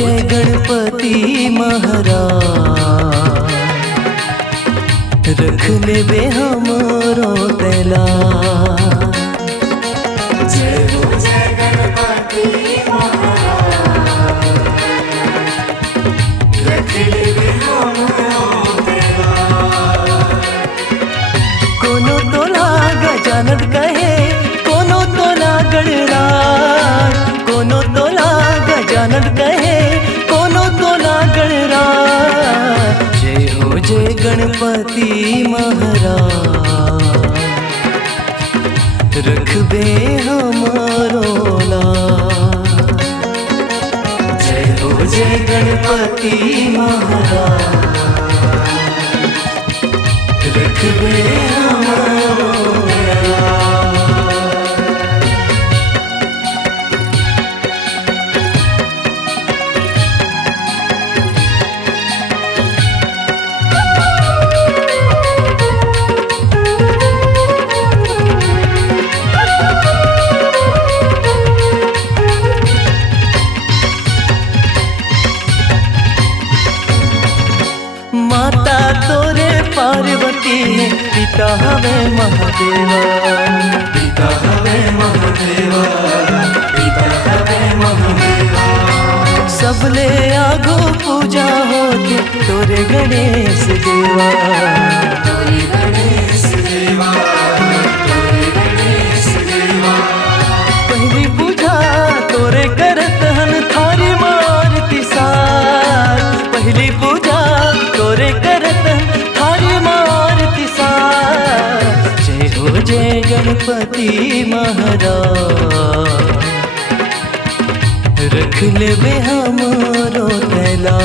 जय गणपति महाराज, रख लेबे हमरो तेला। जय हो जय गणपति महाराज, रख लेबे हमरो तेला। कोनो तोला गजानन कहे, कोनो तोला गणराज, कोनो तोला गजानन कहे, कोनो तोला गणराज। जय हो जय गणपति महाराज, रखबे हमारो लाज। जय हो जय गणपति महाराज, रखबे हमारो लाज। माता तोरे पार्वती है, पिता हवे महादेवा, पिता हवे महादेवा, पिता हवे महादेवा। सबले आगो पूजा होती तोरे गणेश देवा। तोरे गणेश देवा, तोरे गणेश देवा। पहली पूजा तोरे करत हन थारी मारती सार। पहली पूजा तोरे करत हन थारी मारती सार। जय हो जय गणपति महाराज, रख लेबे हमरो तेला।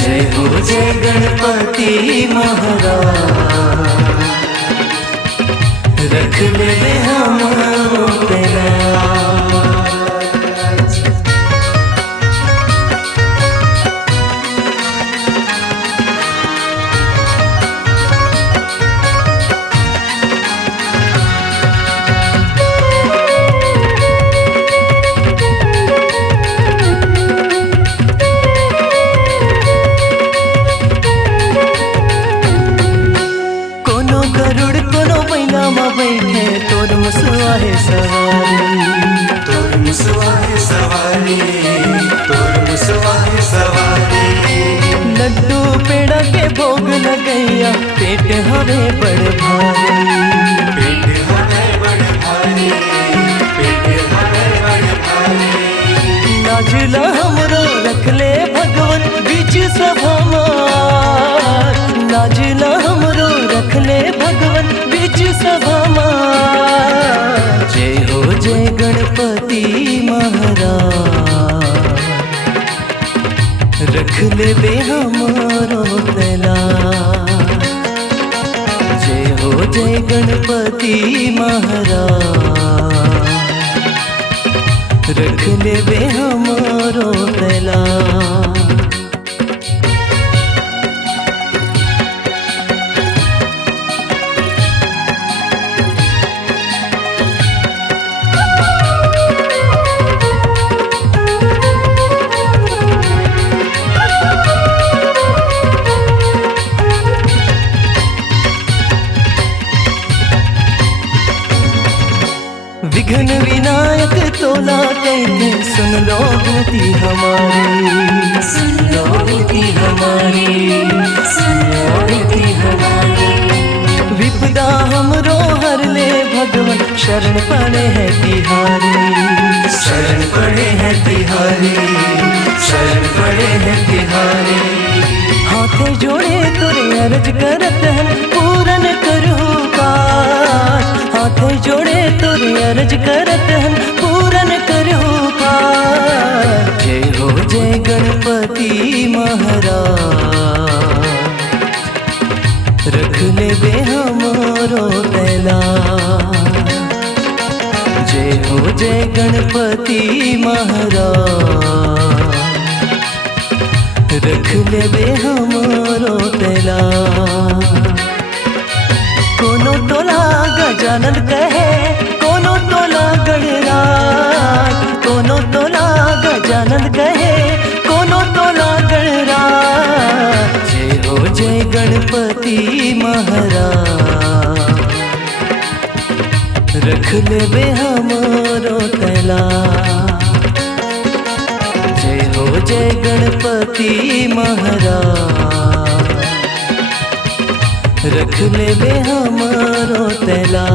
जय हो जय गणपति महाराज, रख लेबे हमरो तेला। गरुड़ कोनो मैना में बैठे, तोर मुसवा है सवारी। तोर मुसवा है सवारी, तोर मुसवा है सवारी। लड्डू पेड़ा के भोग लगैया, पेट हवे बड़ भारी। पेट हवे बड़ भारी, पेट हवे बड़ भारी। नाजला हमरो रख ले भगवन बीच सभा मार। नाजला हमरो रख ले भगवन बीच सभा मार। जय हो जय गणपति महाराज, रख लेबे हमरो तेला। जय हो जय गणपति महाराज, रख लेबे हमरो तेला। विघ्न विनायक तोला कहते, सुन लो विनती हमारी। सुन लो विनती हमारी, सुन लो विनती हमारी। विपदा हमरो हर ले भगवन, शरण पड़े है तिहारी। शरण पड़े हैं तिहारी, शरण पड़े हैं तिहारी। हाथे जोड़े तोरे अर्ज करत हन, पूरन करू काज। हाथे जोड़े तोरे अर्ज करत हन, पूरन करू काज। जय हो जय गणपति महाराज, रख लेबे हमरो तेला। जय हो जय गणपति महाराज, रख लेबे हमरो तेला। कोनो तोला गजानन कहे, कोनो तोला गणराज, कोनो तोला गजानन सच्चानंद कहे कोनो तो लागणरा। जय हो जय गणपति महाराज, रख लेबे हमरो तैला। जय हो जय गणपति महाराज, रख लेबे हमरो तैला।